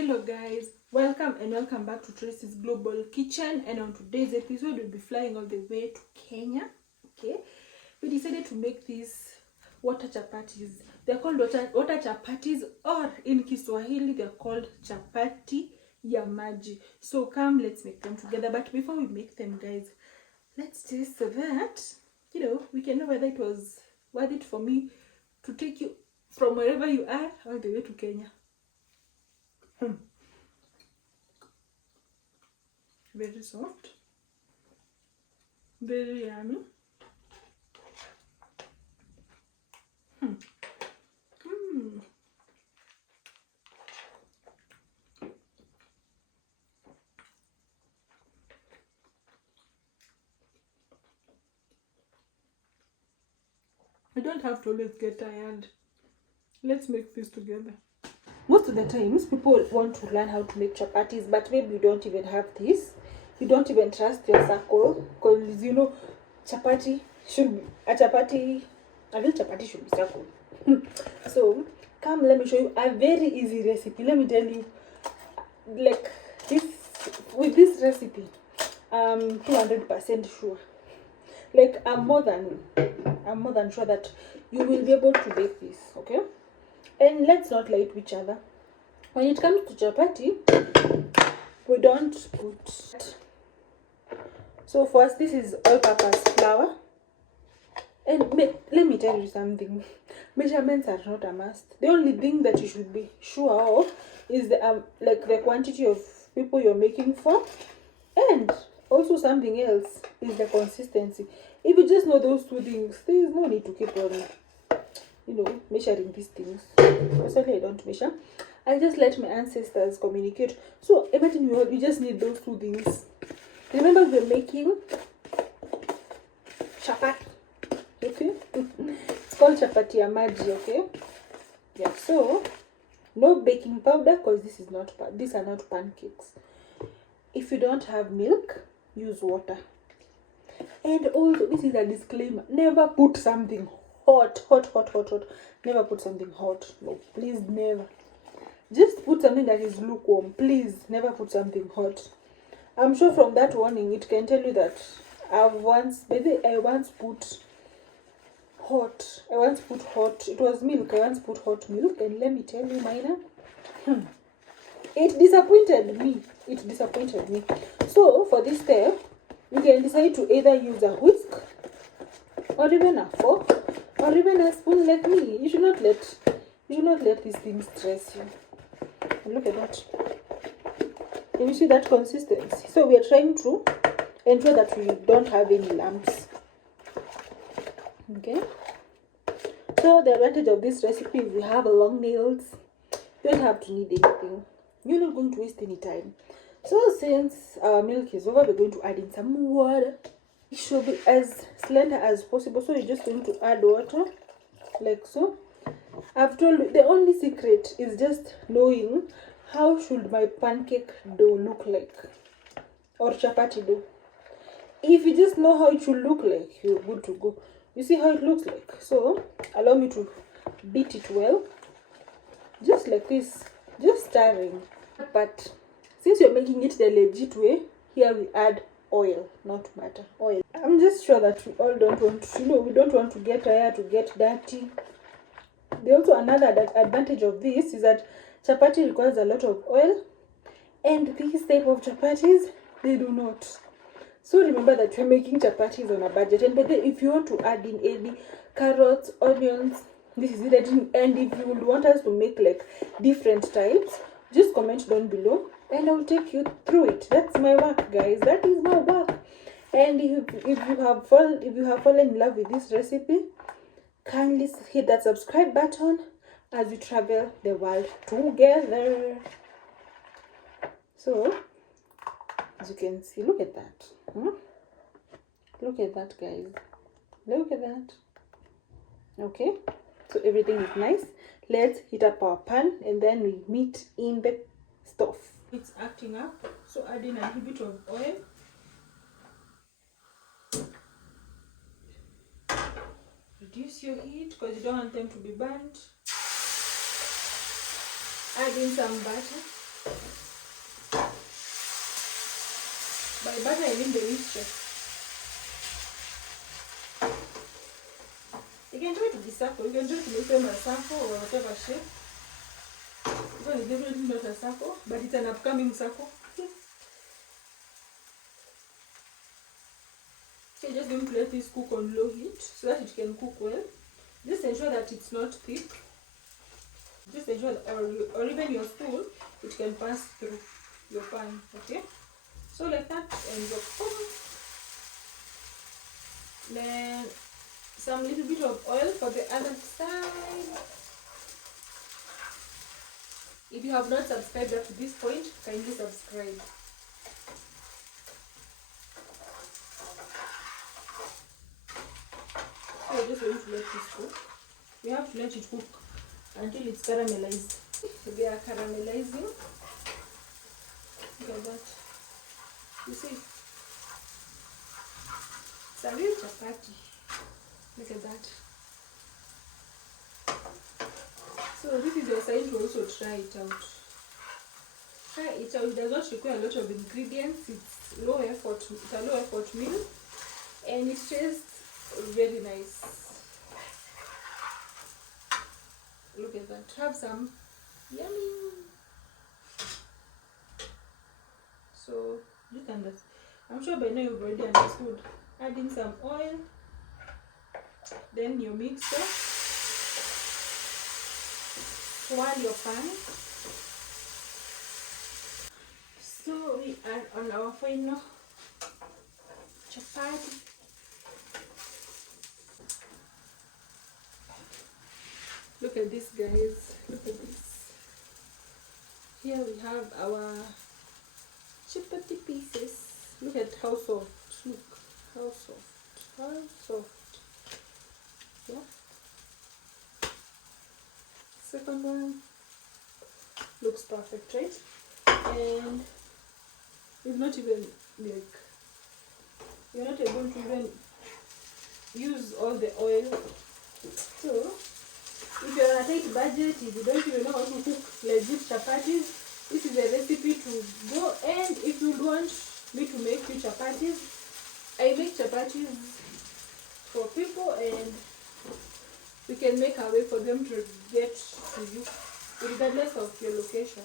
Hello guys, welcome back to Tracy's Global Kitchen, and on today's episode we'll be flying all the way to Kenya. Okay, we decided to make these water chapatis. They're called water chapatis, or in Kiswahili they're called Chapati Ya Maji. So come, let's make them together. But before we make them, guys, let's taste so that we can know whether it was worth it for me to take you from wherever you are all the way to Kenya. Very soft, very yummy. I don't have to always get tired. Let's make this together. Most of the times people want to learn how to make chapatis, but maybe you don't even have this. You don't even trust your circle, because chapati should be a real chapati should be circle. So come, let me show you a very easy recipe. Let me tell you, like this, with this recipe, 200% sure. Like I'm more than sure that you will be able to make this. Okay, and let's not lie to each other. When it comes to chapati, we don't put. So first, this is all-purpose flour. And let me tell you something. Measurements are not a must. The only thing that you should be sure of is the the quantity of people you're making for, and also something else is the consistency. If you just know those two things, there is no need to keep on measuring these things. Personally, I don't measure. I just let my ancestors communicate. So imagine you just need those two things. Remember, we're making chapati. Okay, it's called Chapati Ya Maji. Okay, yeah. So no baking powder, because these are not pancakes. If you don't have milk, use water. And also, this is a disclaimer: never put something hot. Never put something hot. No, please, never. Just put something that is lukewarm. Please, never put something hot. I'm sure from that warning, it can tell you that I once put hot. It was milk. I once put hot milk, and let me tell you, Mina, it disappointed me. So for this step, you can decide to either use a whisk, or even a fork, or even a spoon like me. You should not let these things stress you. And look at that. Can you see that consistency? So we are trying to ensure that we don't have any lumps. Okay. So the advantage of this recipe is we have long nails. You don't have to knead anything. You're not going to waste any time. So since our milk is over, we're going to add in some water. It should be as slender as possible. So you're just going to add water like so. I've told you, the only secret is just knowing how should my pancake dough look like, or chapati dough. If you just know how it should look like, you're good to go. You see how it looks like. So allow me to beat it well, just like this, just stirring. But since you're making it the legit way, here we add oil, not butter, oil. I'm just sure that we all don't want to, we don't want to get tired, to get dirty. Also, another advantage of this is that chapati requires a lot of oil, and these type of chapatis, they do not. So remember that you're making chapatis on a budget. And but if you want to add in any carrots, onions, this is it. And if you would want us to make like different types, just comment down below and I'll take you through it. That's my work, guys. That is my work. And if you have fallen in love with this recipe, kindly hit that subscribe button as we travel the world together. So as you can see, look at that. Look at that, guys. Look at that. Okay, so everything is nice. Let's heat up our pan and then we meet in the stove. It's acting up, so add in a little bit of oil. Reduce your heat because you don't want them to be burnt. Add in some butter. By butter I mean the mixture. You can try to be circle, you can try to make them a circle or whatever shape. This one is definitely not a circle, but it's an upcoming circle. So you're just going to let this cook on low heat so that it can cook well. Just ensure that it's not thick. Just ensure that, or even your spoon, it can pass through your pan, okay? So like that, and your pan. Then some little bit of oil for the other side. If you have not subscribed up to this point, kindly subscribe. So we're just going to let this cook. We have to let it cook until it's caramelized. They are caramelizing. Look at that. You see? It's a real chapati. Look at that. So this is your sign to also try it out. Try it out. It does not require a lot of ingredients. It's low effort. It's a low effort meal, and it tastes very nice. Look at that. Have some. Yummy. So you can just, I'm sure by now you've already understood. Adding some oil, then your mixture. Swirl your pan. So we are on our final chapati. Look at this, guys. Look at this. Here we have our chapati pieces. Look at how soft. Look how soft. How soft. Yeah. Second one looks perfect, right? And it's not even like, you're not able to even use all the oil. So if you're on a tight budget, if you don't even know how to cook legit chapatis, this is a recipe to go. And if you want me to make you chapatis, I make chapatis for people, and we can make a way for them to get to you regardless of your location.